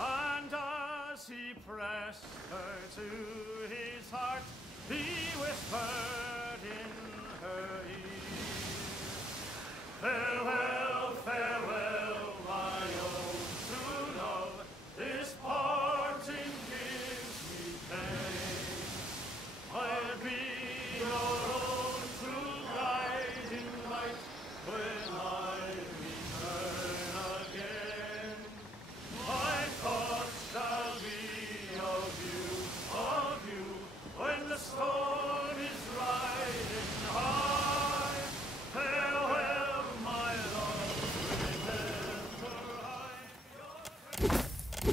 And as he pressed her to his heart, he whispered in her ear, "Farewell, farewell, my own true love, this parting gives me pain. I'll be your own true guiding light when I return again. My thoughts shall be of you, when the storm is riding high. Farewell, my love, remember I'm your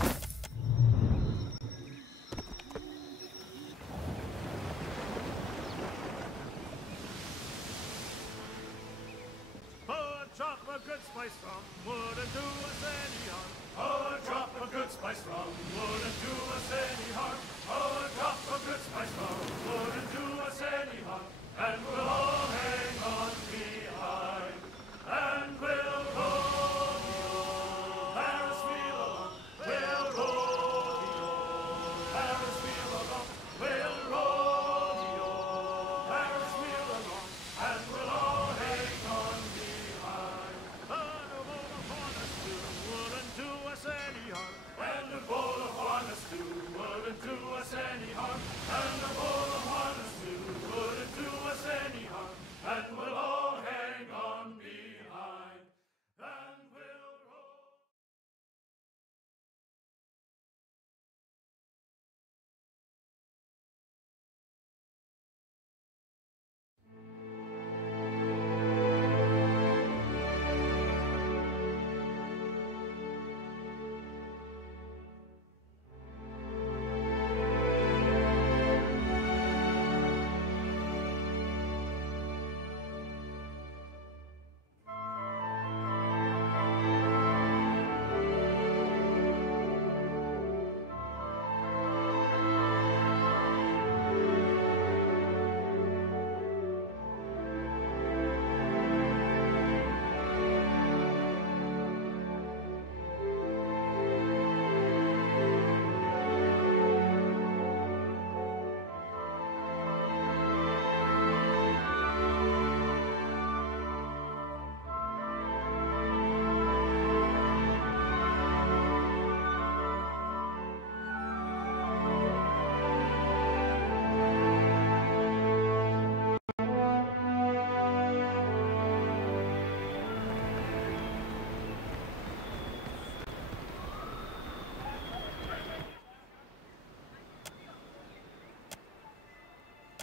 Oh, a drop of good spice from wouldn't do us any harm. Oh, a drop of good spice from wouldn't do us any harm. Oh, a drop of good spice from wouldn't do us any harm. And we'll all hang on behind. And we'll roll the old Paris wheel along. We'll roll the old Paris wheel along. We'll roll the old Paris wheel along. And we'll all hang on behind. And a bowl of harness too wouldn't do us any harm. And a bowl of harness too wouldn't do us any harm. And a bowl of harness too wouldn't do us any harm. And we'll all hang on behind. And we'll roll.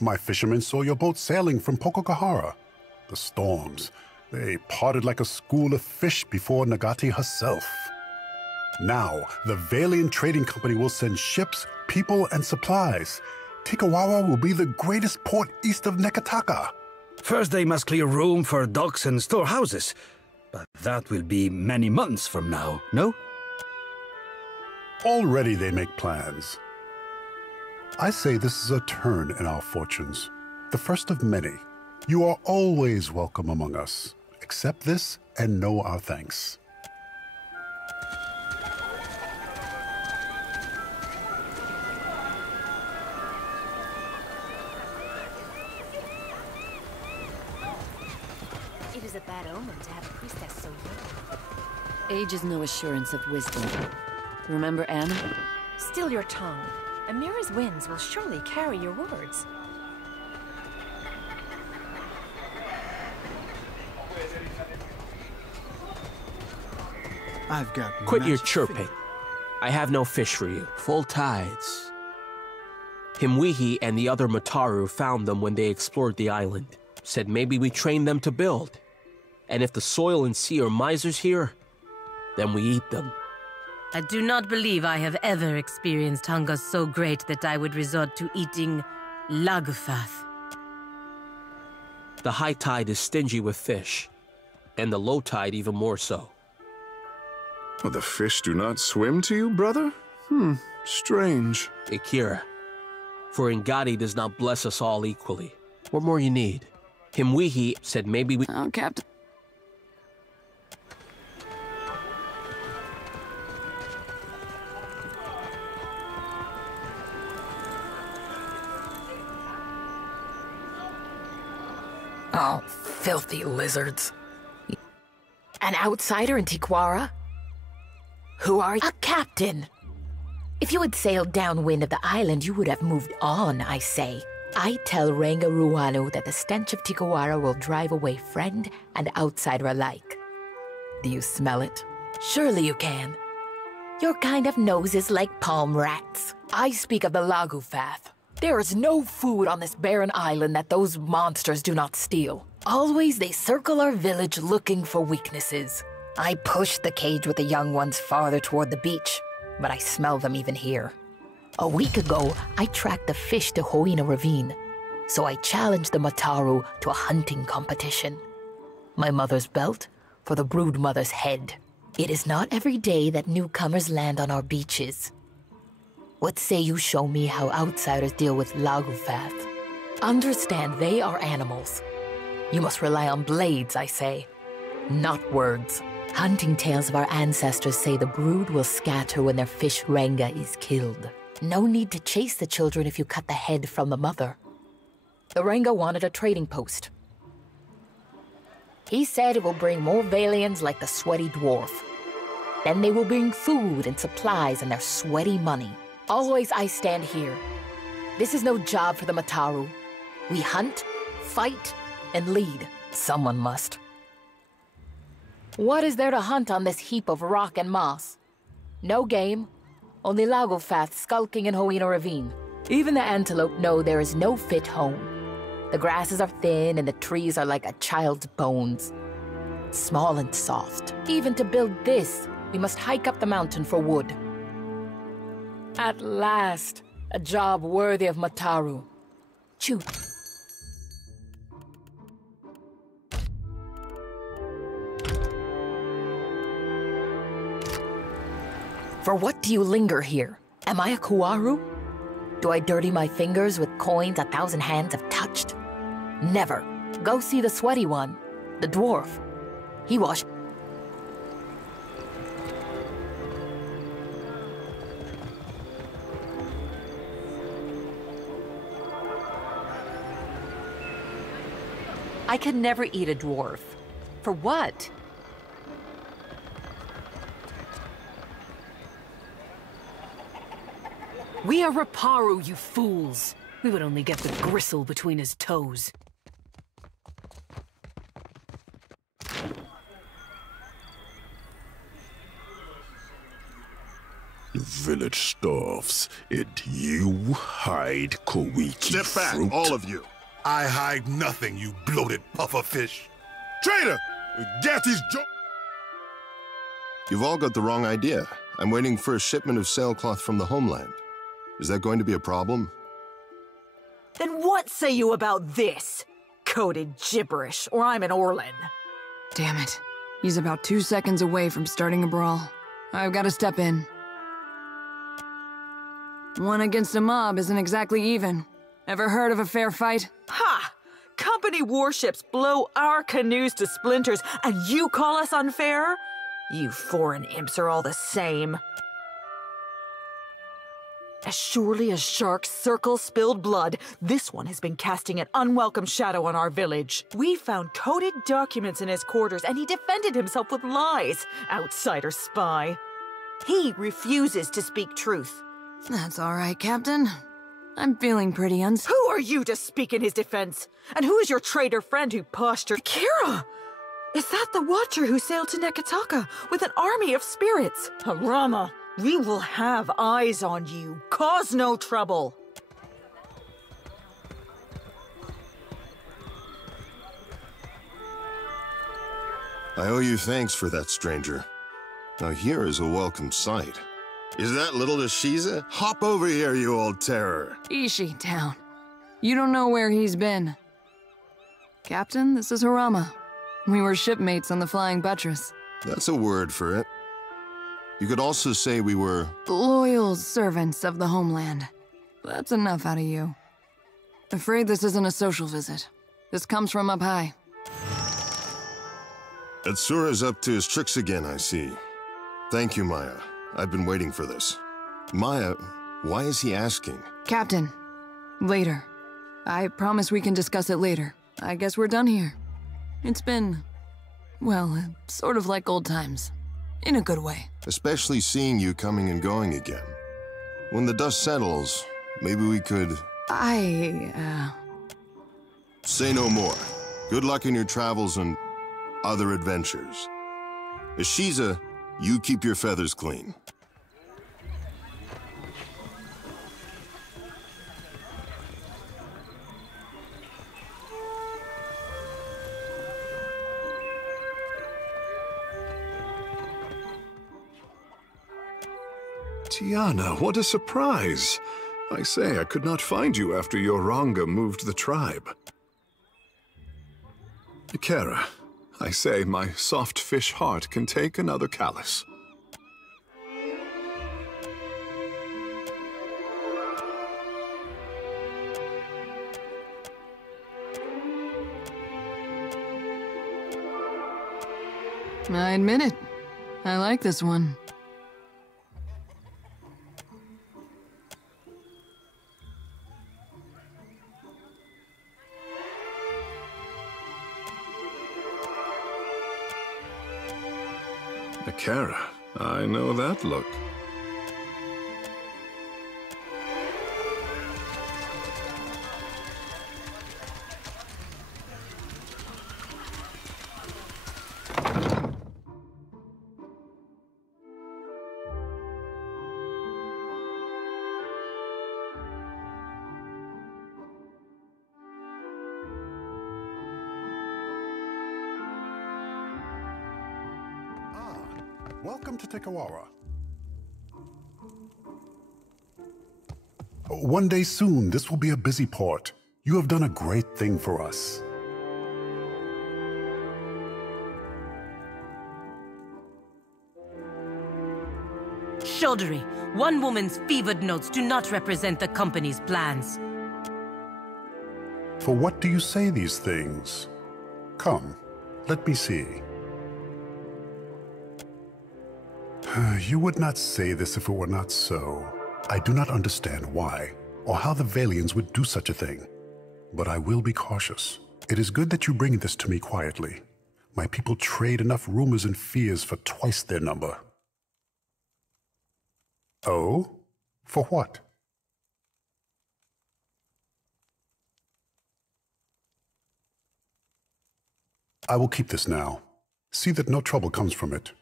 My fishermen saw your boat sailing from Tikawara. The storms, they parted like a school of fish before Nagati herself. Now, the Valiant Trading Company will send ships, people, and supplies. Tikawara will be the greatest port east of Nekataka. First they must clear room for docks and storehouses. But that will be many months from now, no? Already they make plans. I say this is a turn in our fortunes, the first of many. You are always welcome among us. Accept this and know our thanks. It is a bad omen to have a priestess so young. Age is no assurance of wisdom. Remember Anne? Still your tongue. Amira's winds will surely carry your words. I've got Quit your massive chirping. faith. I have no fish for you. Full tides. Himwihi and the other Mataru found them when they explored the island. Said maybe we train them to build. And if the soil and sea are misers here, then we eat them. I do not believe I have ever experienced hunger so great that I would resort to eating lagfath. The high tide is stingy with fish, and the low tide even more so. Well, the fish do not swim to you, brother? Strange. Akira, for Ngati does not bless us all equally. What more you need? Himwihi said maybe we— Oh, Captain. Oh, filthy lizards. An outsider in Tikawara? Who are you? A captain! If you had sailed downwind of the island, you would have moved on, I say. I tell Ranga Ruanu that the stench of Tikawara will drive away friend and outsider alike. Do you smell it? Surely you can. Your kind of nose is like palm rats. I speak of the Lagufath. There is no food on this barren island that those monsters do not steal. Always they circle our village looking for weaknesses. I push the cage with the young ones farther toward the beach, but I smell them even here. A week ago, I tracked the fish to Hoina Ravine, so I challenged the Mataru to a hunting competition. My mother's belt for the brood mother's head. It is not every day that newcomers land on our beaches. What say you show me how outsiders deal with Lagufath? Understand they are animals. You must rely on blades, I say, not words. Hunting tales of our ancestors say the brood will scatter when their fish Ranga is killed. No need to chase the children if you cut the head from the mother. The Ranga wanted a trading post. He said it will bring more Valians like the sweaty dwarf. Then they will bring food and supplies and their sweaty money. Always I stand here. This is no job for the Mataru. We hunt, fight, and lead. Someone must. What is there to hunt on this heap of rock and moss? No game, only Lagufath skulking in Hoina Ravine. Even the antelope know there is no fit home. The grasses are thin and the trees are like a child's bones. Small and soft. Even to build this, we must hike up the mountain for wood. At last, a job worthy of Mataru. Chew. For what do you linger here? Am I a Kuwaru? Do I dirty my fingers with coins 1,000 hands have touched? Never. Go see the sweaty one, the dwarf. He washed. I could never eat a dwarf. For what? We are Raparu, you fools. We would only get the gristle between his toes. The village starves, and you hide Koiki Step back, fruit. all of you. I hide nothing, you bloated pufferfish. Traitor! Gatty's You've all got the wrong idea. I'm waiting for a shipment of sailcloth from the homeland. Is that going to be a problem? Then what say you about this? Coded gibberish, or I'm an Orlin. Damn it. He's about 2 seconds away from starting a brawl. I've got to step in. One against a mob isn't exactly even. Ever heard of a fair fight? Ha! Company warships blow our canoes to splinters, and you call us unfair? You foreign imps are all the same. As surely as sharks circle spilled blood, this one has been casting an unwelcome shadow on our village. We found coded documents in his quarters, and he defended himself with lies. Outsider spy. He refuses to speak truth. That's all right, Captain. I'm feeling pretty Who are you to speak in his defense? And who is your traitor friend who postured? Kira! Is that the Watcher who sailed to Nekataka with an army of spirits? Harama, we will have eyes on you. Cause no trouble. I owe you thanks for that, stranger. Now here is a welcome sight. Is that little Ashiza? Hop over here, you old terror. Ishi Town. You don't know where he's been. Captain, this is Harama. We were shipmates on the Flying Buttress. That's a word for it. You could also say we were... loyal servants of the homeland. That's enough out of you. Afraid this isn't a social visit. This comes from up high. Atsura's up to his tricks again, I see. Thank you, Maya. I've been waiting for this. Maya, why is he asking? Captain, later. I promise we can discuss it later. I guess we're done here. It's been, well, sort of like old times. In a good way. Especially seeing you coming and going again. When the dust settles, maybe we could... Say no more. Good luck in your travels and other adventures. Ishiza, you keep your feathers clean. Tiana, what a surprise! I say, I could not find you after Yoranga moved the tribe. Kara, I say, my soft fish heart can take another callus. I admit it. I like this one. Kara, I know that look. Welcome to Tikawara. One day soon, this will be a busy port. You have done a great thing for us. Chaudhry, one woman's fevered notes do not represent the company's plans. For what do you say these things? Come, let me see. You would not say this if it were not so. I do not understand why, or how the Valians would do such a thing. But I will be cautious. It is good that you bring this to me quietly. My people trade enough rumors and fears for twice their number. Oh? For what? I will keep this now. See that no trouble comes from it.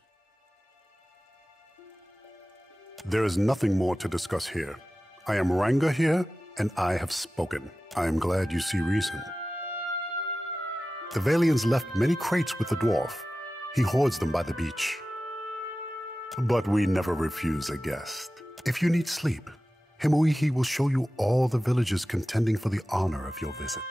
There is nothing more to discuss here. I am Ranga here, and I have spoken. I am glad you see reason. The Valians left many crates with the dwarf. He hoards them by the beach. But we never refuse a guest. If you need sleep, Himuihi will show you all the villages contending for the honor of your visit.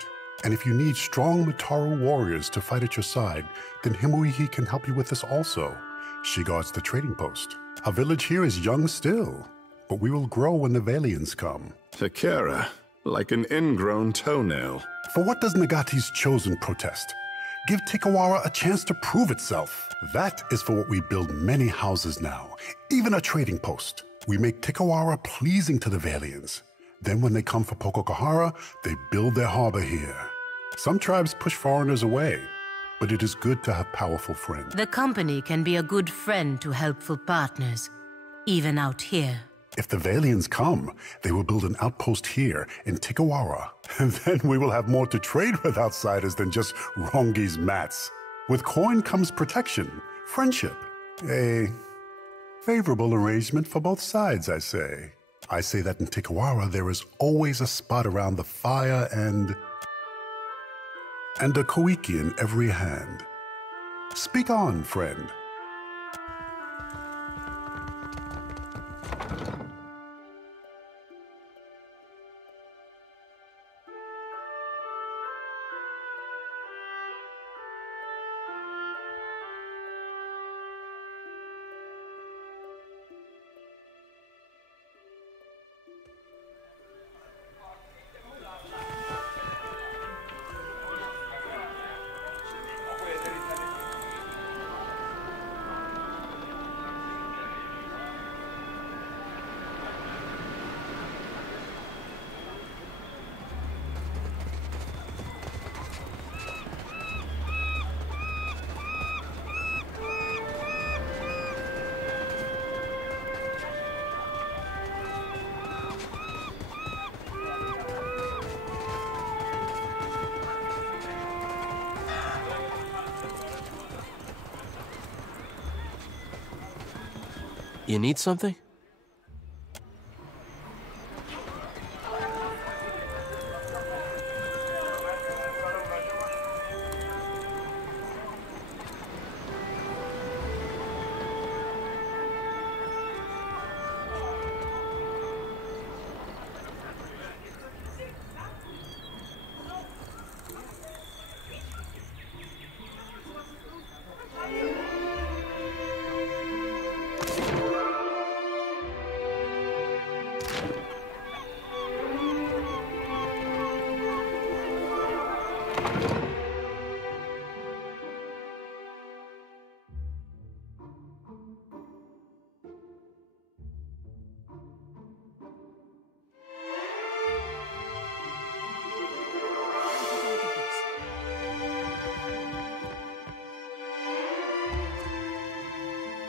And if you need strong Mutaru warriors to fight at your side, then Himuihi can help you with this also. She guards the trading post. Our village here is young still, but we will grow when the Valians come. Takara, like an ingrown toenail. For what does Nagati's chosen protest? Give Tikawara a chance to prove itself. That is for what we build many houses now, even a trading post. We make Tikawara pleasing to the Valians. Then when they come for Pokokahara, they build their harbor here. Some tribes push foreigners away, but it is good to have powerful friends. The company can be a good friend to helpful partners, even out here. If the Valians come, they will build an outpost here in Tikawara, and then we will have more to trade with outsiders than just Rongi's mats. With coin comes protection, friendship, a favorable arrangement for both sides, I say. I say that in Tikawara there is always a spot around the fire and a koiki in every hand. Speak on, friend. You need something?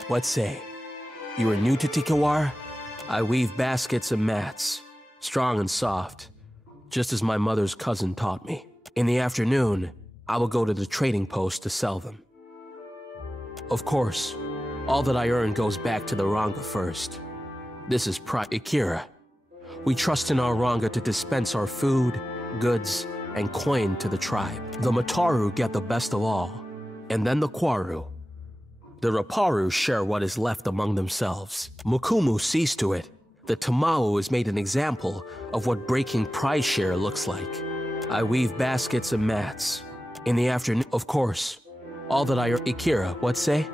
What say? You are new to Tikawara? I weave baskets and mats, strong and soft, just as my mother's cousin taught me. In the afternoon, I will go to the trading post to sell them. Of course, all that I earn goes back to the Ranga first. This is Ikira. We trust in our Ranga to dispense our food, goods, and coin to the tribe. The Mataru get the best of all, and then the Kwaru. The Raparu share what is left among themselves. Mukumu sees to it. The Tamau is made an example of what breaking prize share looks like. I weave baskets and mats. In the afternoon, of course, all that I earn. Ikira, what say?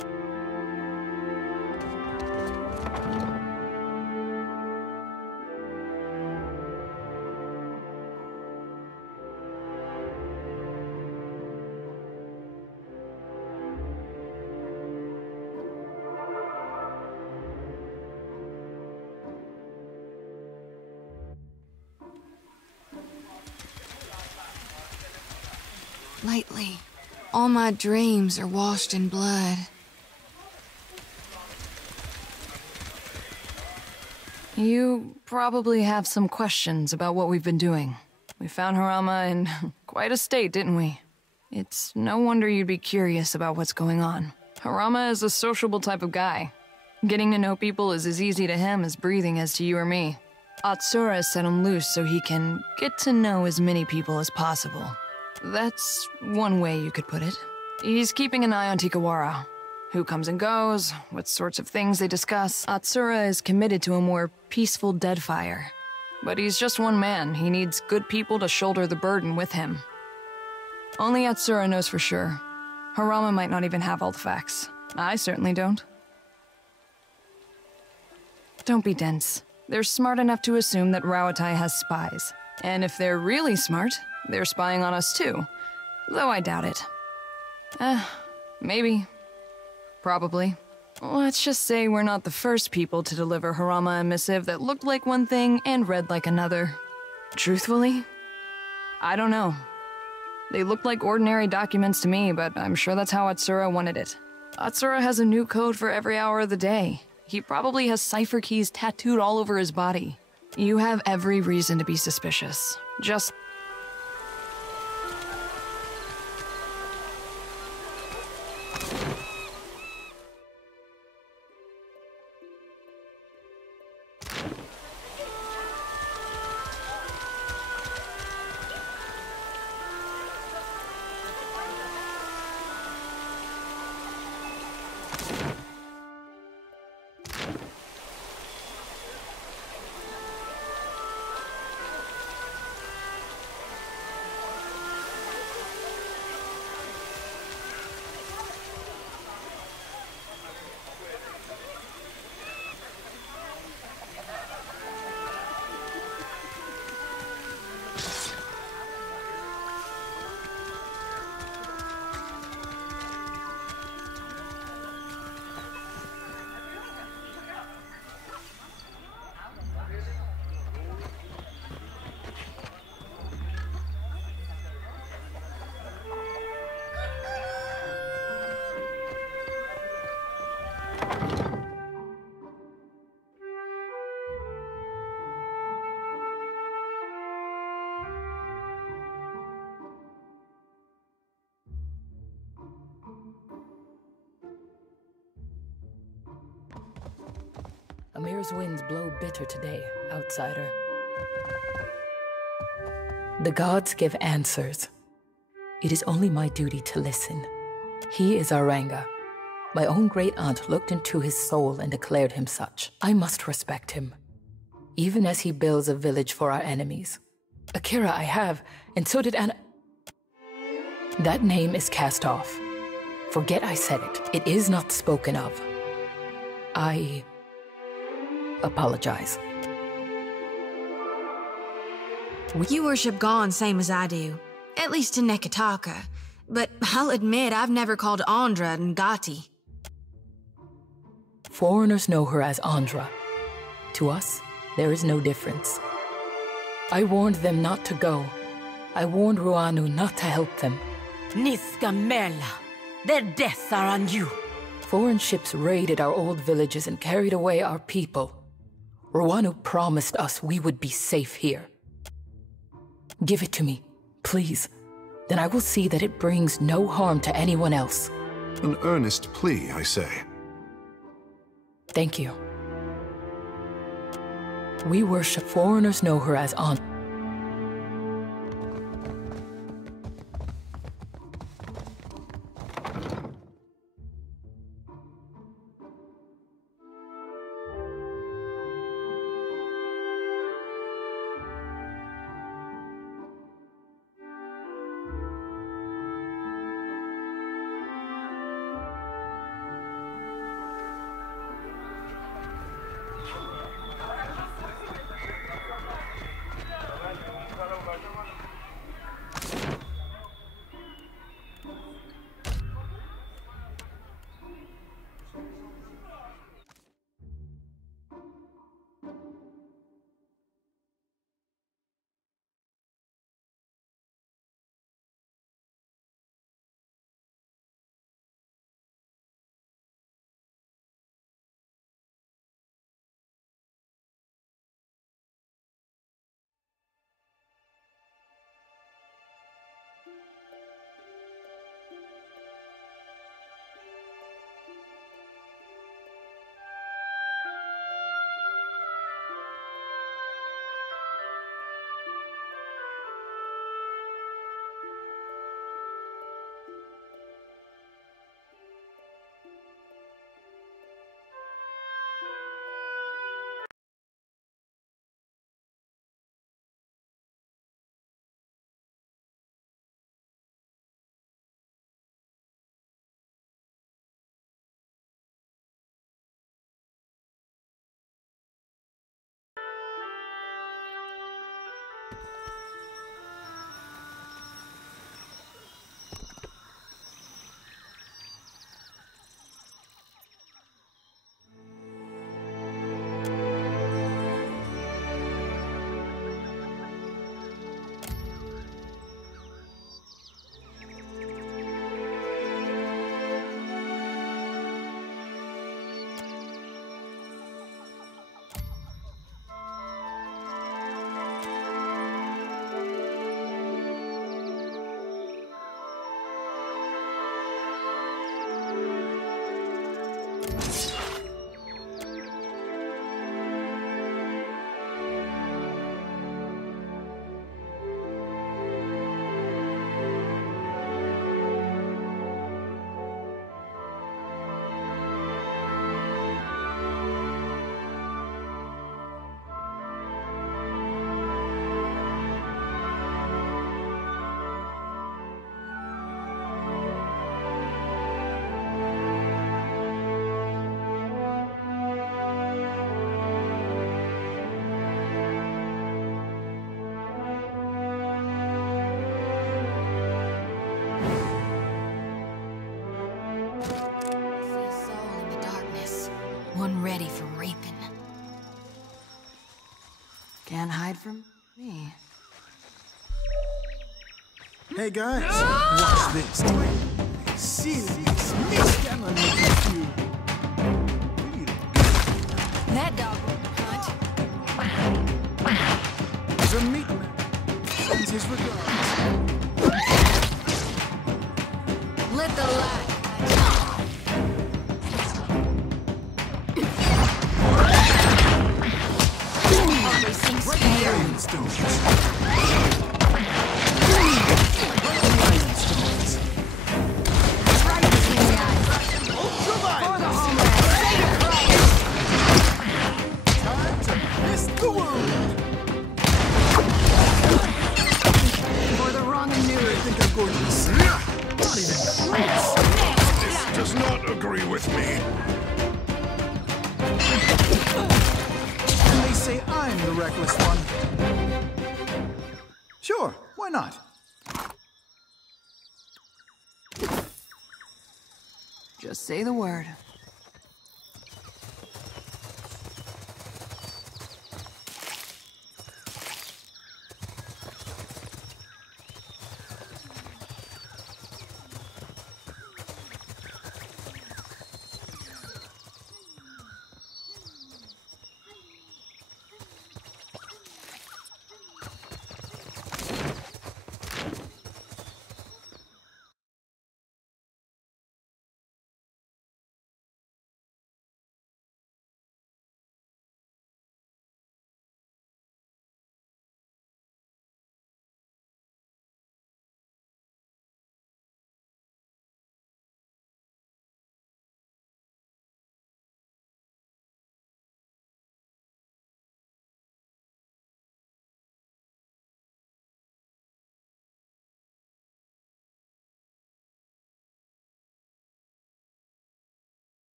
Lately, all my dreams are washed in blood. You probably have some questions about what we've been doing. We found Harama in quite a state, didn't we? It's no wonder you'd be curious about what's going on. Harama is a sociable type of guy. Getting to know people is as easy to him as breathing is to you or me. Atsura set him loose so he can get to know as many people as possible. That's one way you could put it. He's keeping an eye on Tikawara. Who comes and goes, what sorts of things they discuss. Atsura is committed to a more peaceful Deadfire. But he's just one man. He needs good people to shoulder the burden with him. Only Atsura knows for sure. Harama might not even have all the facts. I certainly don't. Don't be dense. They're smart enough to assume that Rawatai has spies. And if they're really smart, they're spying on us too. Though I doubt it. Maybe. Probably. Let's just say we're not the first people to deliver Harama a missive that looked like one thing and read like another. Truthfully, I don't know. They looked like ordinary documents to me, but I'm sure that's how Atsura wanted it. Atsura has a new code for every hour of the day. He probably has cipher keys tattooed all over his body. You have every reason to be suspicious. Just... Amir's winds blow bitter today, outsider. The gods give answers. It is only my duty to listen. He is Aranga. My own great aunt looked into his soul and declared him such. I must respect him, even as he builds a village for our enemies. Akira I have, and so did Anna. That name is cast off. Forget I said it. It is not spoken of. I apologize. You worship Gon same as I do, at least in Nekataka. But I'll admit I've never called Andra Ngati. Foreigners know her as Andra. To us, there is no difference. I warned them not to go. I warned Ruanu not to help them. Niska Merla, their deaths are on you. Foreign ships raided our old villages and carried away our people. Ruanu promised us we would be safe here. Give it to me, please. Then I will see that it brings no harm to anyone else. An earnest plea, I say. Thank you. We worship. Foreigners know her as Aunt. One ready for reaping. Can't hide from me. Hey guys, watch this. See this? That dog will hunt. He's a meat man. Sends his regards. Let the light. stones. Lion stones. Right between the eyes. For the homeland. Time to miss the wound. For the wrong and new. I think I'm going to see. Not even close. This does not agree with me. And they say I'm the reckless one. Sure, why not? Just say the word.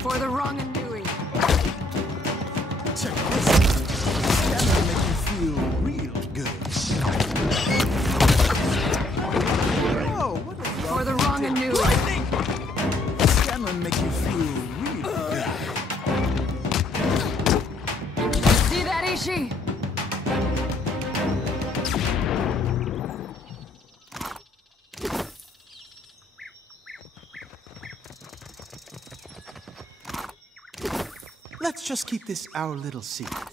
For the wrong and doing. can make you feel really good. See that, Ishi? Let's just keep this our little secret.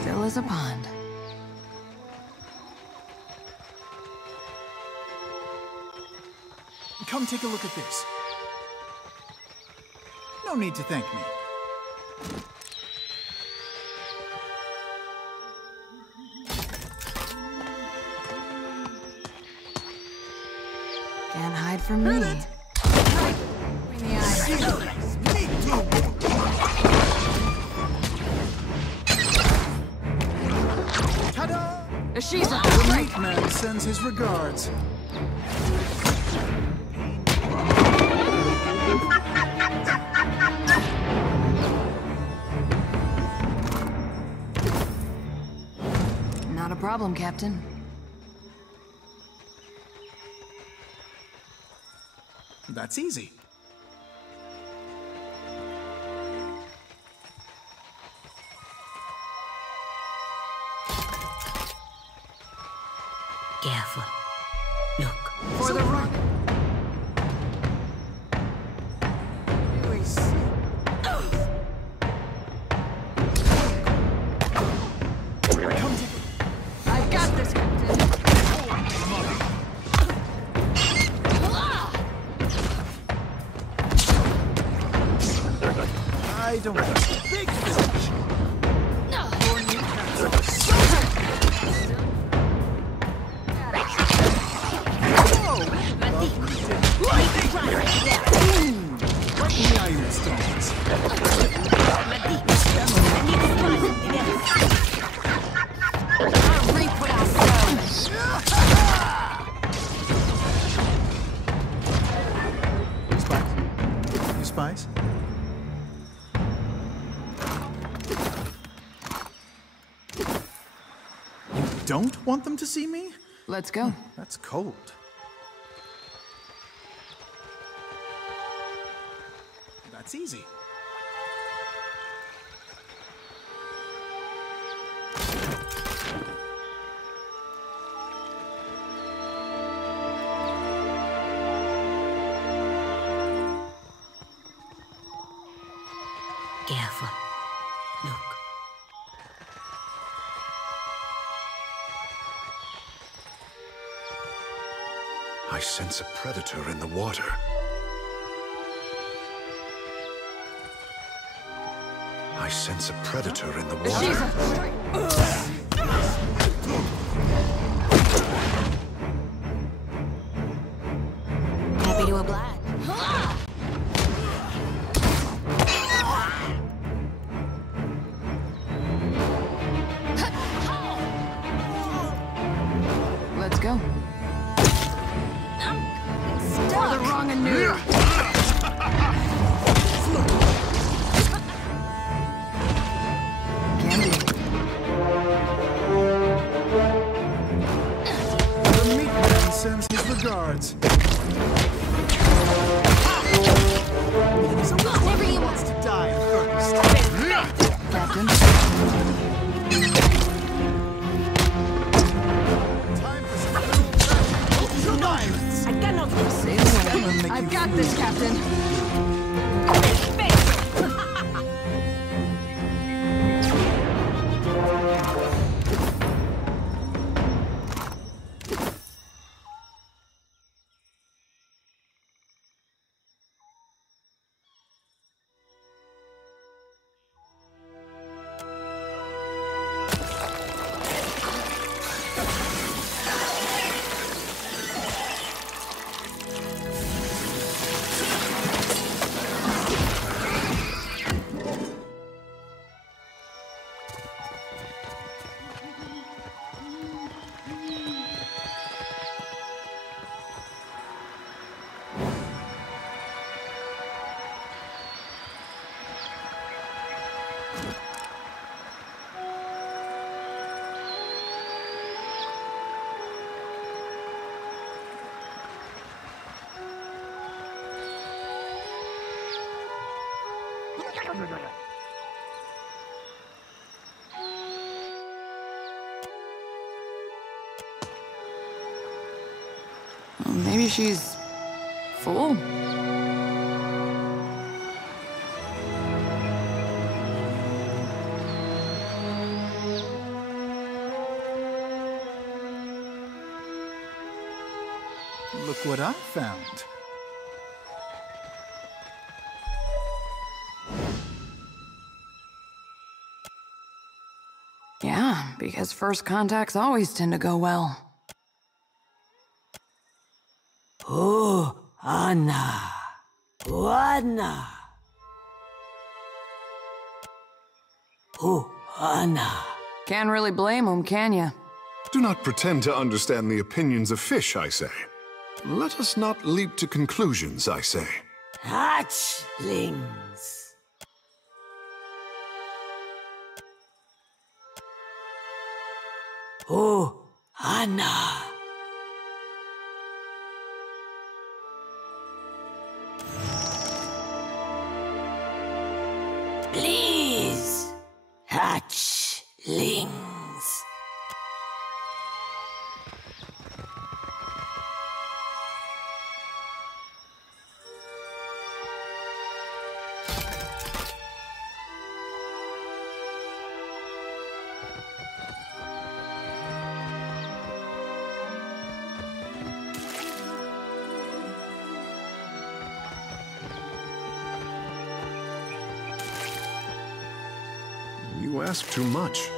Still as a pond. Come take a look at this. No need to thank me. Can't hide from me. Ta-da! She's a The meat man sends his regards. Not a problem, Captain. That's easy. Careful. Look. For the rock. Really sick. Come take it. I've got this, Captain. I don't trust big fish. Your new castle. What the iron stones? I'll reap what I sow. Spice. You spice? You don't want them to see me? Let's go. That's cold. That's easy. Careful. Look. I sense a predator in the water. I sense a predator in the water. Happy to oblige. Let's go. Stuck. The wrong and new. The meat man sends his regards. So whoever he wants to die first. Captain. Time for some violence. I cannot Say the way. I've got this, Captain. Well, maybe she's full. Look what I found. Yeah, because first contacts always tend to go well. Oh, Anna. Anna. Oh, Anna. Can't really blame him, can ya? Do not pretend to understand the opinions of fish, I say. Let us not leap to conclusions, I say. Hatchlings. Oh, Anna. Please, hatchlings. You ask too much.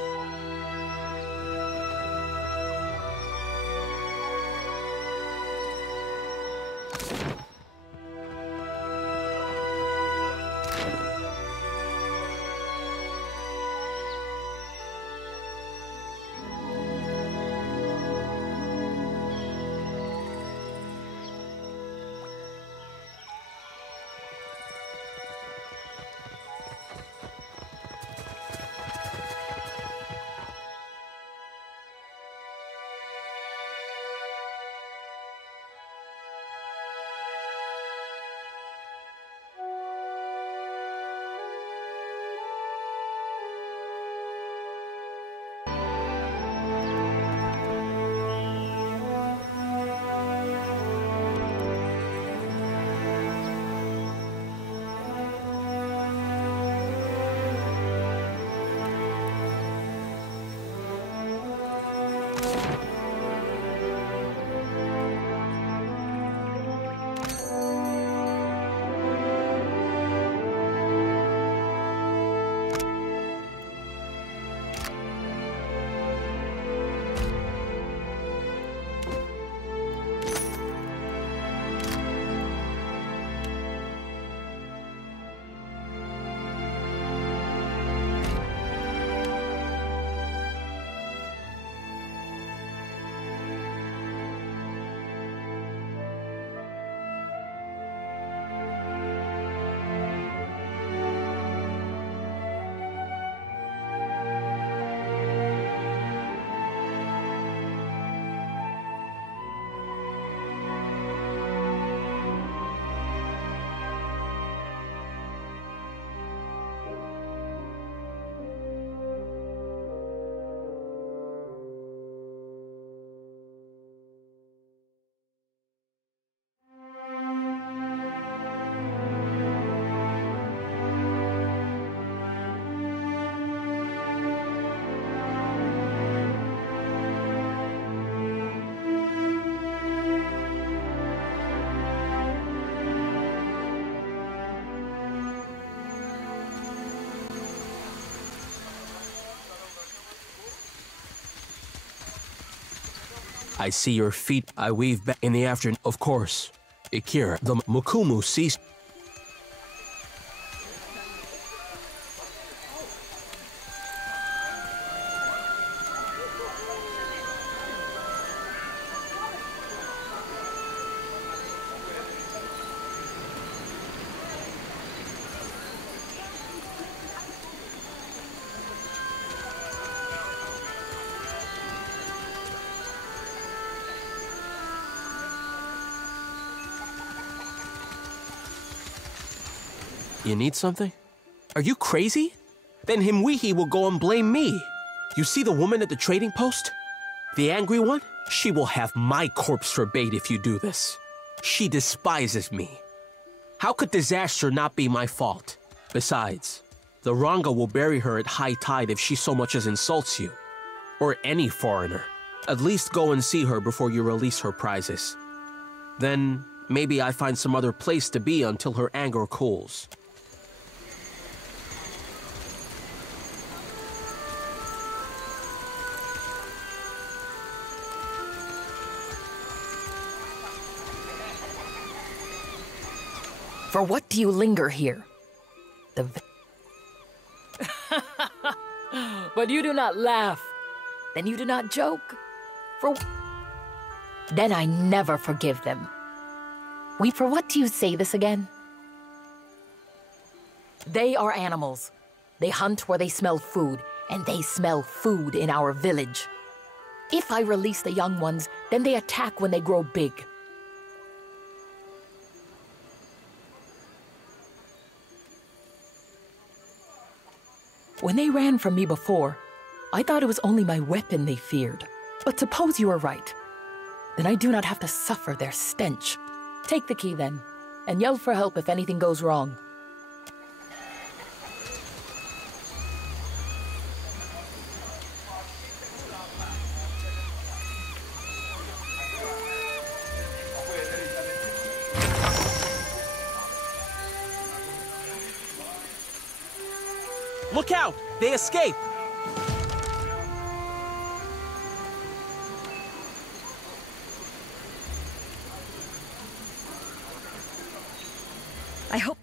I see your feet. I weave back in the afternoon. Of course. Ikira, the Mukumu ceased. You need something? Are you crazy? Then Himwehi will go and blame me. You see the woman at the trading post? The angry one? She will have my corpse for bait if you do this. She despises me. How could disaster not be my fault? Besides, the Ranga will bury her at high tide if she so much as insults you. Or any foreigner. At least go and see her before you release her prizes. Then, maybe I find some other place to be until her anger cools. For what do you linger here? But you do not laugh. Then you do not joke. Then I never forgive them. For what do you say this again? They are animals. They hunt where they smell food, and they smell food in our village. If I release the young ones, then they attack when they grow big. When they ran from me before, I thought it was only my weapon they feared. But suppose you are right. Then I do not have to suffer their stench. Take the key then, and yell for help if anything goes wrong. Look out! They escape! I hope...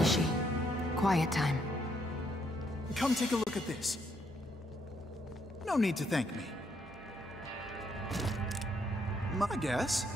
Ishi, quiet time. Come take a look at this. No need to thank me. My guess?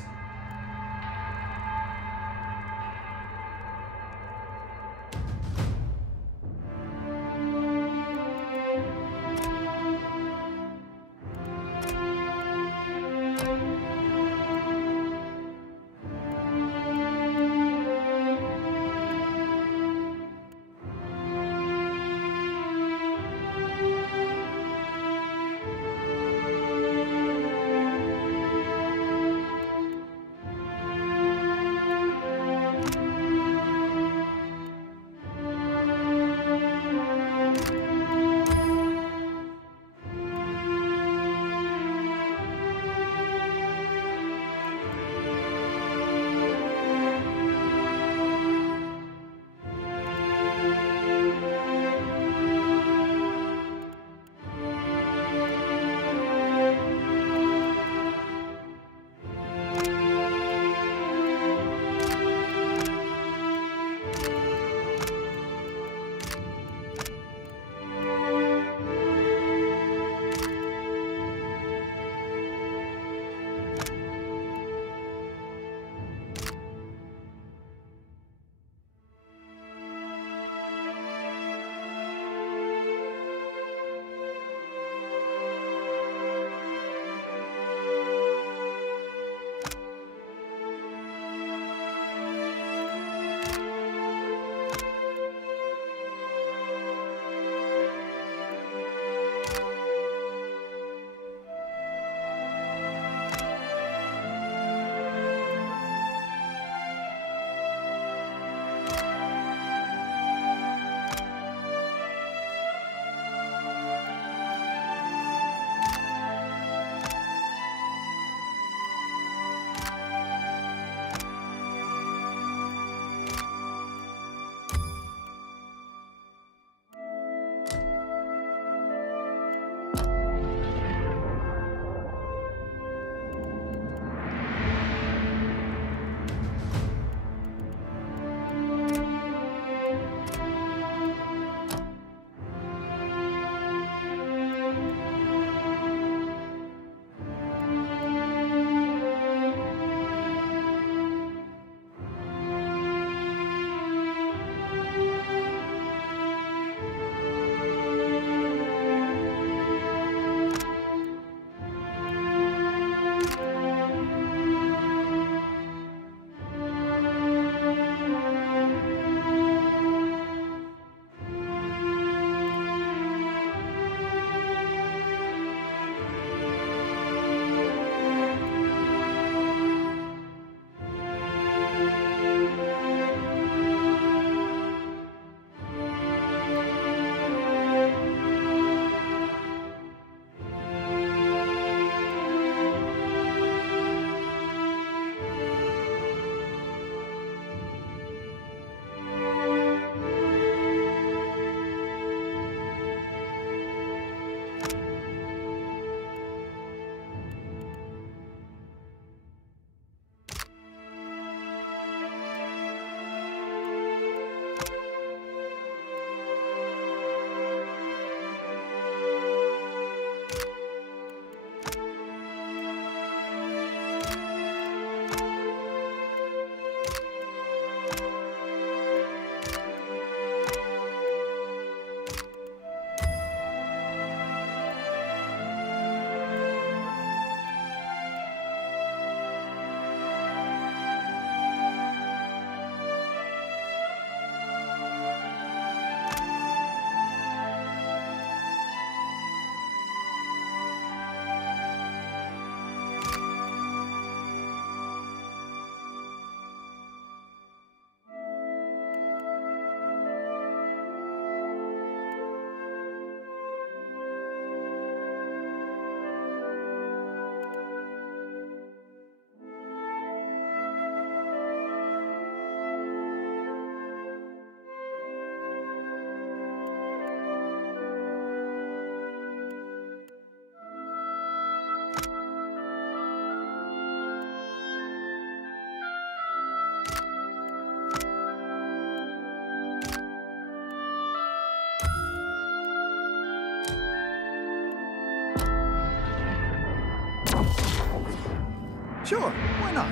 Sure, why not?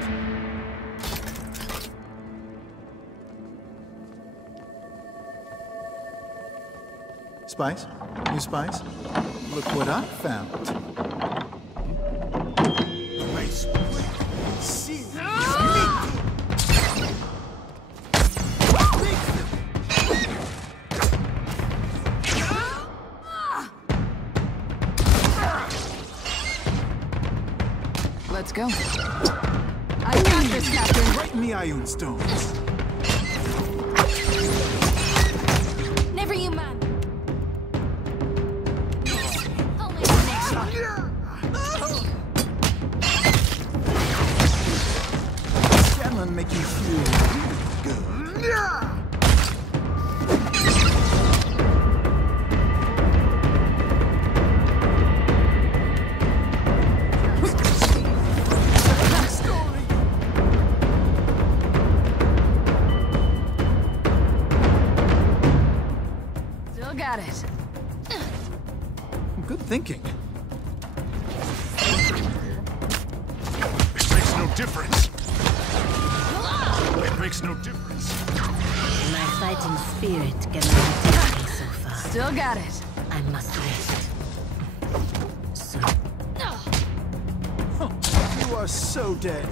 Spice? New spice? Look what I found. Let's go. I got this, Captain. Right in the Ion Stones. Never you mind. Scanlan make you feel good. Still got it. Good thinking. It makes no difference. It makes no difference. My fighting spirit cannot take me so far. Still got it. I must rest. You are so dead.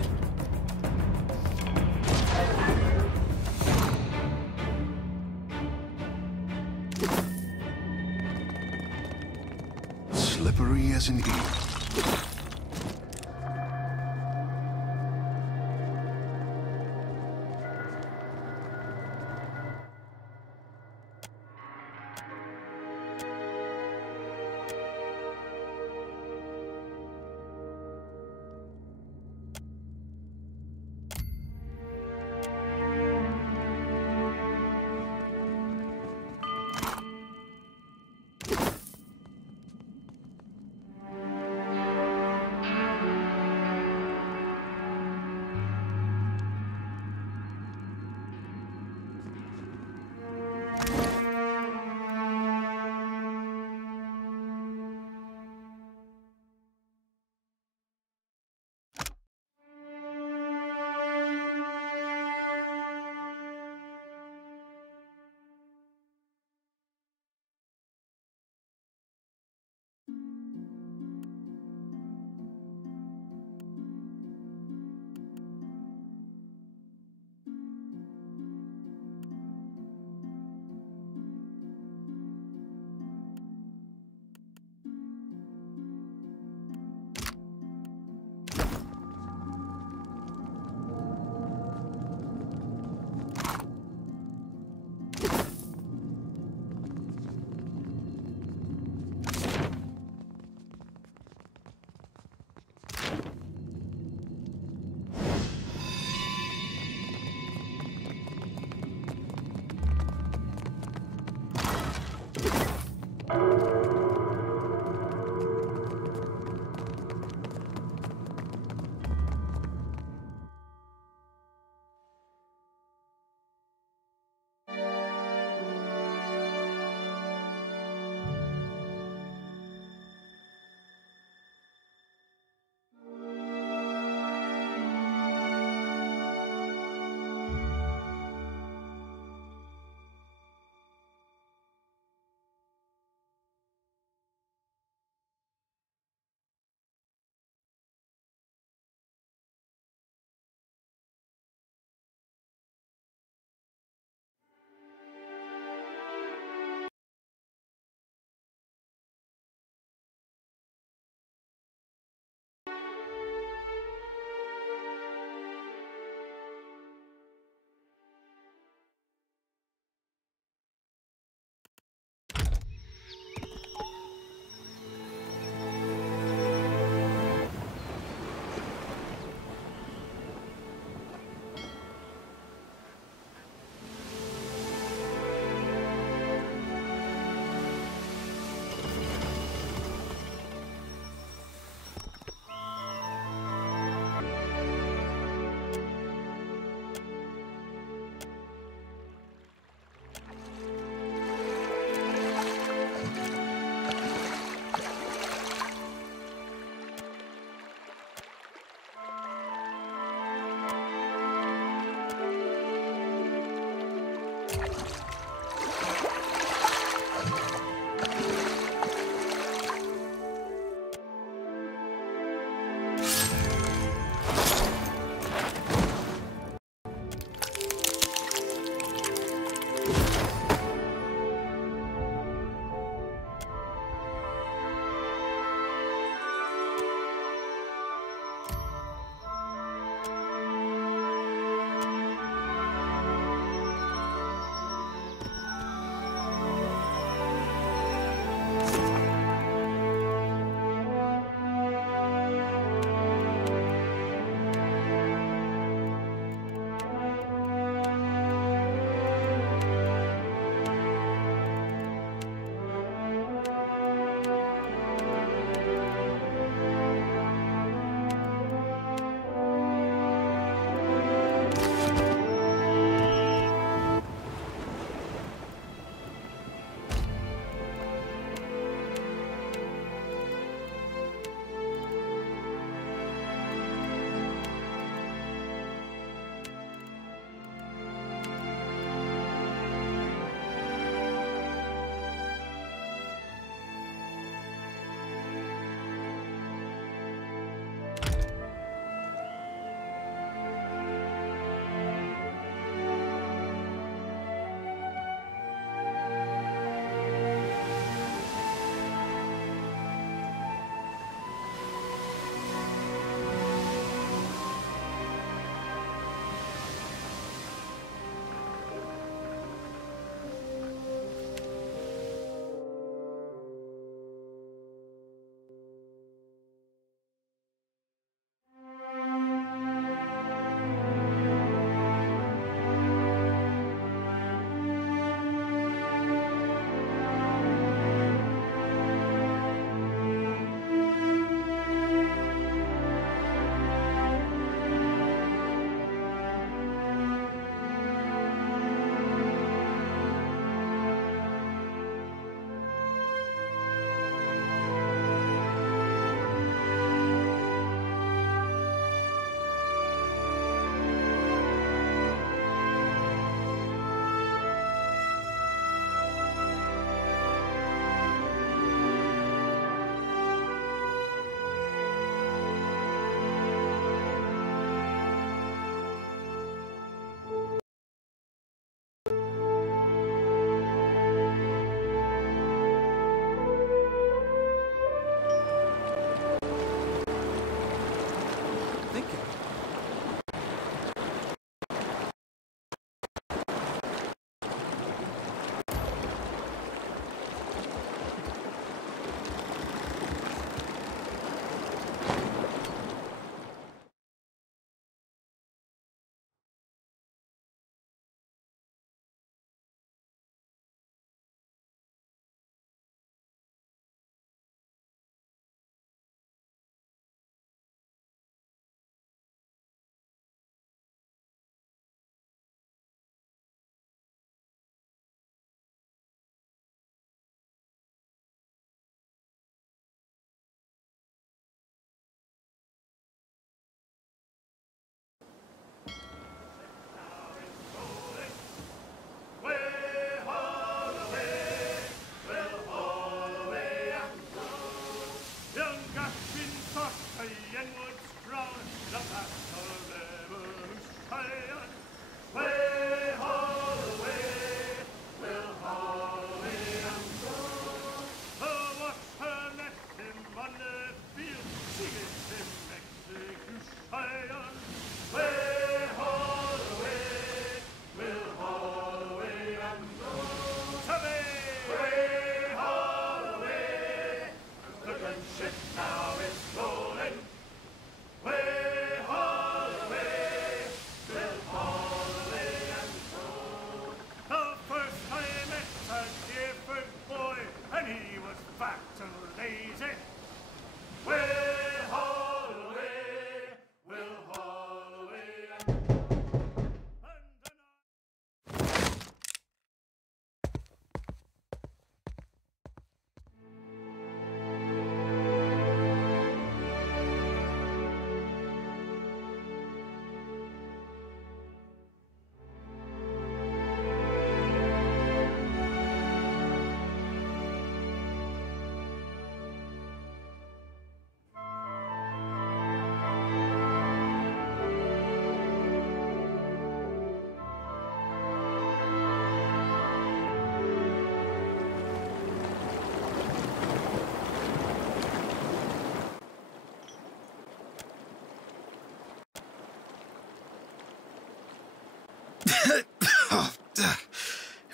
Slippery as an eel.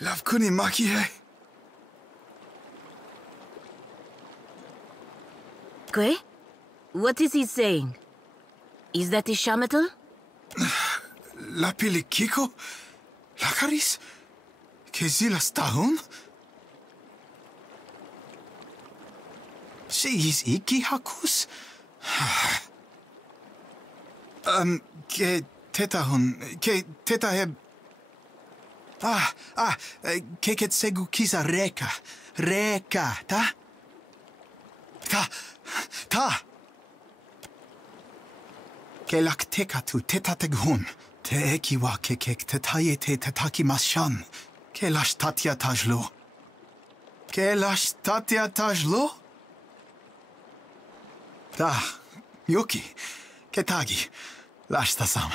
Lavkuni Makie. Kwe? What is he saying? Is that Ishamatel? Lapili Kiko? Lakaris? Kezila Stahun? She is Iki Hakus? Ke Tetahun, ke Tetaheb. Keket Segu Kisa Reka. Reka, ta? Ta! Ke lakteka tu tetateghun. Te ekiwa kekek tetaye te tetaki mashan. Ke lash tatya tajlo. Ke lash tatya tajlo? Ta, Yuki, Ketagi, lash tasam.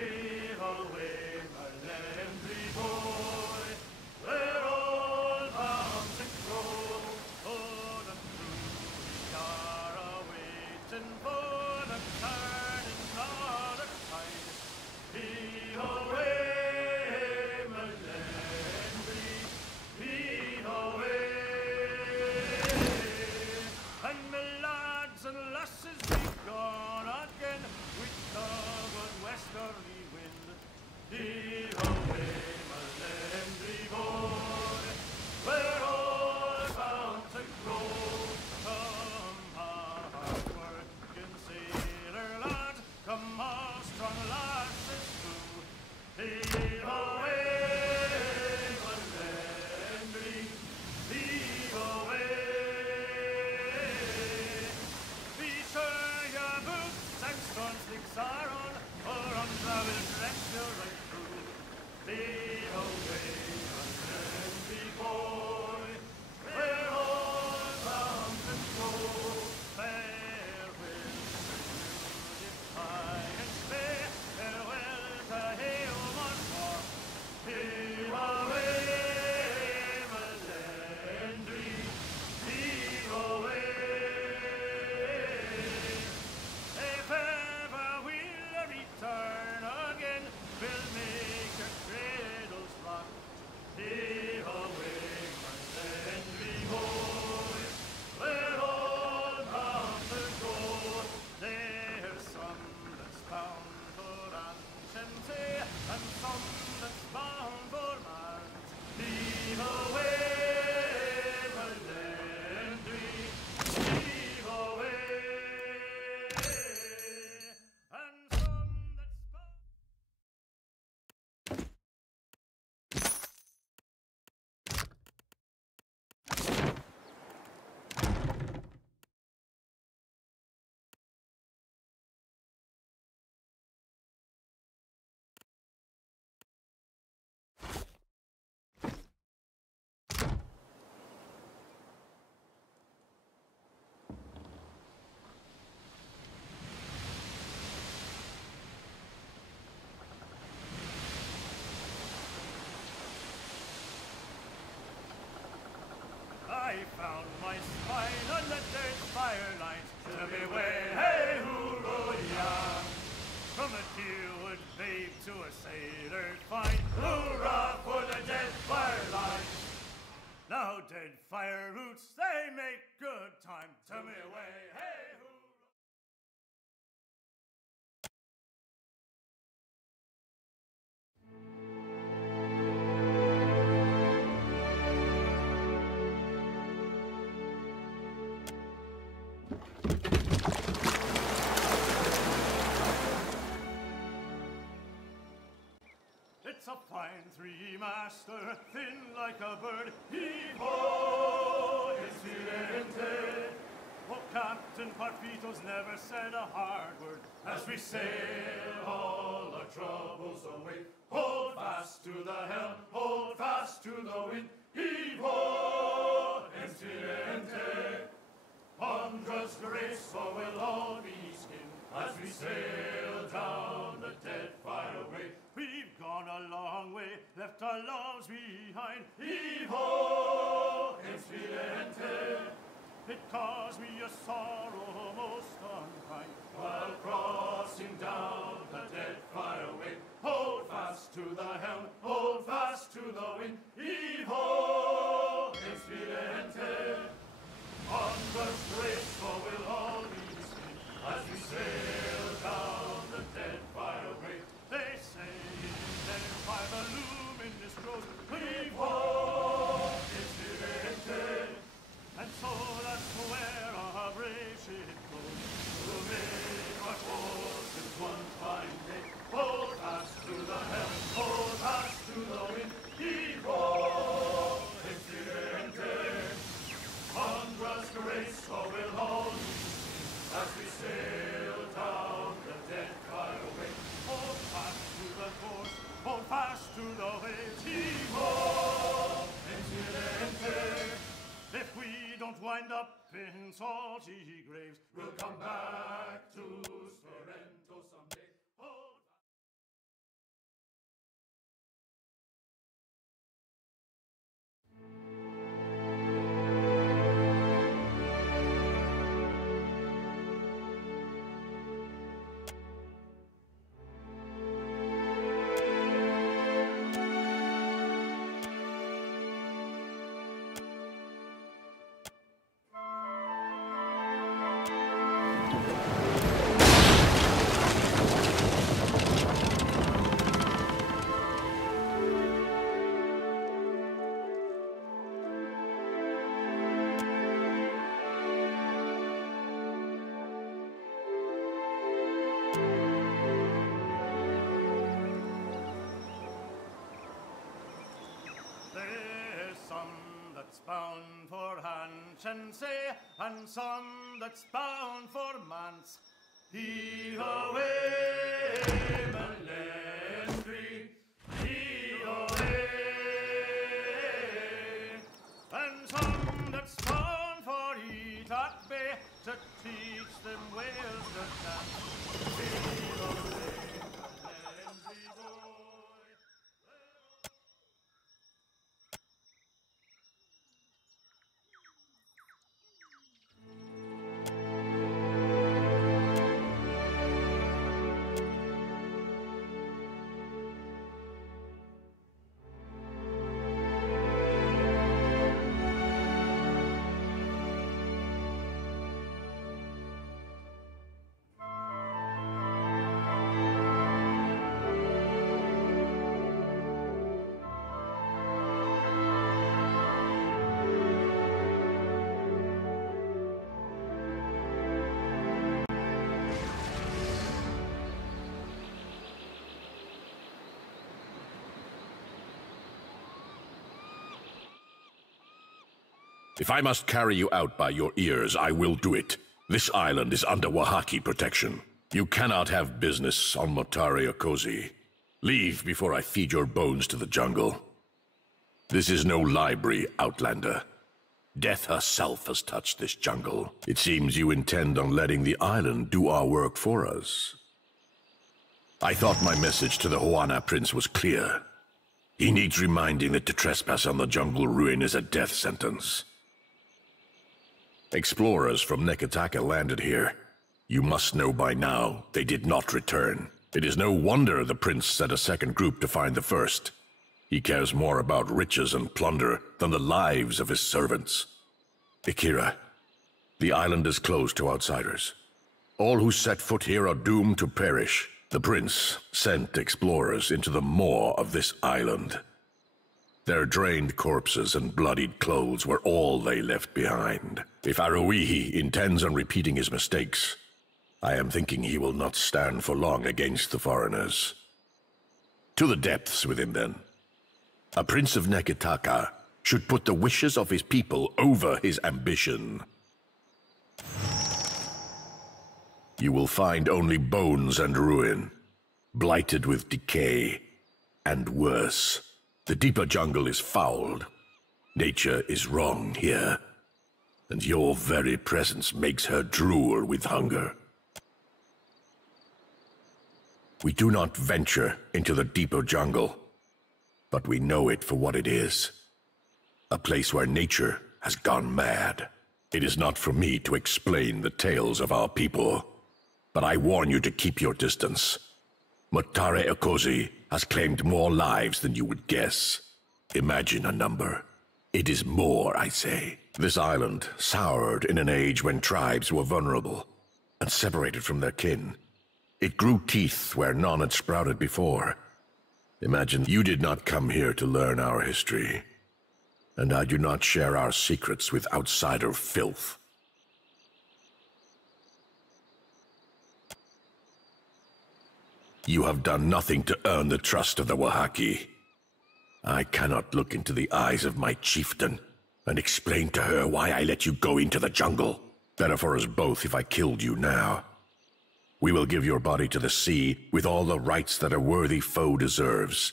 Heave away, my Landry boy, we're all bound to go. Oh, the crew are a-waiting for the turning of the tide. Heave away, my Landry, heave away. And my lads and lasses be gone again with the good westerly wind. Heave away, my Landry boy, we're all bound to go. Come hard-working sailor lads, come on, strong lasses too. Heave away, my Landry, heave away. Be sure your boots and stone-slicks are on, or untraveled dress you're right through. Heave away, my Landry boy, we're all bound to go. Farewell to you, high and fair, farewell to hail once more. Heave away, my Landry, heave away. If ever we'll return again, we'll make your cradles rock. Heave away, my Landry boy, we're all bound to go. There's some that's bound for Anchante, and some that's bound for Mans. Heave away, my Landry, heave away. And some that's bound. I found my spine on the Deadfire lines. Tell me where, hey, hoorah, from a tearwood babe to a sailor fine. Hoorah for the Deadfire lines. Now Deadfire roots, they make good time. Tell me where, hey, hoorah. It's a fine three-master, thin like a bird. Heave-ho, Incidente. Oh, Captain Parfitos never said a hard word. As we sail all our troubles away, hold fast to the helm, hold fast to the wind. Heave-ho, Incidente. Andra's grace, so we'll all be skinned as we sail down the Deadfire way. We've gone a long way, left our loves behind. Heave-ho, Incidente. It caused me a sorrow most unkind while crossing down the Deadfire way. Hold fast to the helm, hold fast to the wind. Heave-ho, Incidente. Andra's grace, so we'll all be skinned as we sail down the Deadfire way. They say in Deadfire the luminous grows. Heave-ho, Incidente. And so that's where our brave ship goes to make our fortunes one fine day. Hold fast to the helm, hold fast to the wind. Heave-ho, Incidente. Andra's grace, so we'll all be seen as we sail down the Deadfire way. Hold fast to the course, hold fast to the waves. Heave-ho, Incidente. If we don't wind up in salty graves, we'll come back to Sorrento someday. and some that's bound for Manse. Heave away, Malendry, heave away, and some that's bound for Etat Bay to teach them whales to dance. Heave away, Malendry boy. If I must carry you out by your ears, I will do it. This island is under Wahaki protection. You cannot have business on Motare Okozi. Leave before I feed your bones to the jungle. This is no library, Outlander. Death herself has touched this jungle. It seems you intend on letting the island do our work for us. I thought my message to the Huana Prince was clear. He needs reminding that to trespass on the jungle ruin is a death sentence. Explorers from Neketaka landed here. You must know by now they did not return. It is no wonder the prince sent a second group to find the first. He cares more about riches and plunder than the lives of his servants. Ikira, the island is closed to outsiders. All who set foot here are doomed to perish. The prince sent explorers into the maw of this island. Their drained corpses and bloodied clothes were all they left behind. If Aruihi intends on repeating his mistakes, I am thinking he will not stand for long against the foreigners. To the depths with him, then. A prince of Neketaka should put the wishes of his people over his ambition. You will find only bones and ruin, blighted with decay, and worse. The deeper jungle is fouled. Nature is wrong here, and your very presence makes her drool with hunger. We do not venture into the deeper jungle, but we know it for what it is. A place where nature has gone mad. It is not for me to explain the tales of our people, but I warn you to keep your distance. Motare Okozi has claimed more lives than you would guess. Imagine a number. It is more, I say. This island soured in an age when tribes were vulnerable and separated from their kin. It grew teeth where none had sprouted before. Imagine you did not come here to learn our history, and I do not share our secrets with outsider filth. You have done nothing to earn the trust of the Wahaki. I cannot look into the eyes of my chieftain and explain to her why I let you go into the jungle. Better for us both if I killed you now. We will give your body to the sea with all the rights that a worthy foe deserves.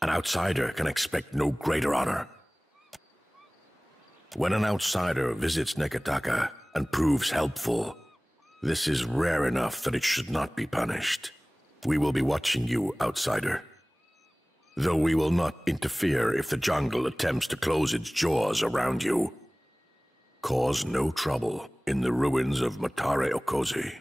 An outsider can expect no greater honor. When an outsider visits Neketaka and proves helpful, this is rare enough that it should not be punished. We will be watching you, outsider. Though we will not interfere if the jungle attempts to close its jaws around you. Cause no trouble in the ruins of Motare Okozi.